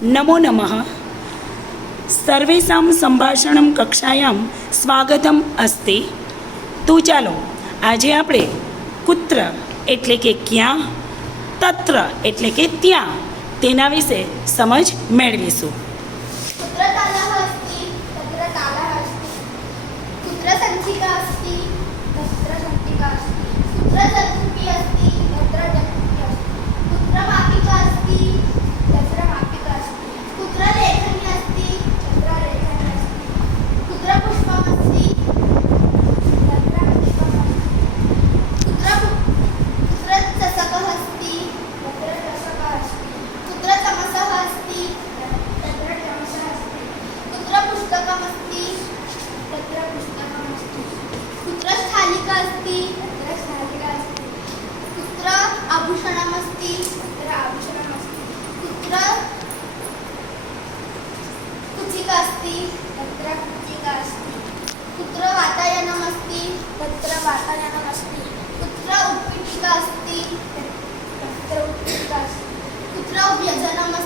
नमो नमः। सर्वेषां संभाषणं कक्षायां स्वागतम अस्ति। तो ચાલો આજે આપણે કુત્ર એટલે કે ક્યાં, તત્ર એટલે કે ત્યાં તેના વિશે સમજ મેળવીશું। कुत्र तालः अस्ति तत्र तालः अस्ति, कुत्र सञ्चिका अस्ति तत्र सञ्चिका अस्ति, कुत्र जलकूपी अस्ति तत्र जलकूपी अस्ति, कुत्र मापिका अस्ति तत्र मापिका अस्ति, कुत्र लेखनी अस्ति तत्र लेखनी अस्ति, कुत्र पुष्पमस्ति तत्र पुष्पम् अस्ति, कुत्र चषकः अस्ति तत्र चषकः अस्ति, कुत्र चमसः अस्ति तत्र चमसः अस्ति, कुत्र पुस्तकमस्ति तत्र पुस्तकमस्ति, कुत्र स्थालिका अस्ति तत्र स्थालिका अस्ति, कुत्र आभूषणमस्ति तत्र आभूषणमस्ति, कुत्र कुचिका अस्ति तत्र कुचिका अस्ति, कुत्र वातायनमस्ति तत्र वातायनमस्ति, कुत्र उत्पीठिका अस्ति तत्र उत्पीठिका अस्ति, कुत्र व्यजनमस्ति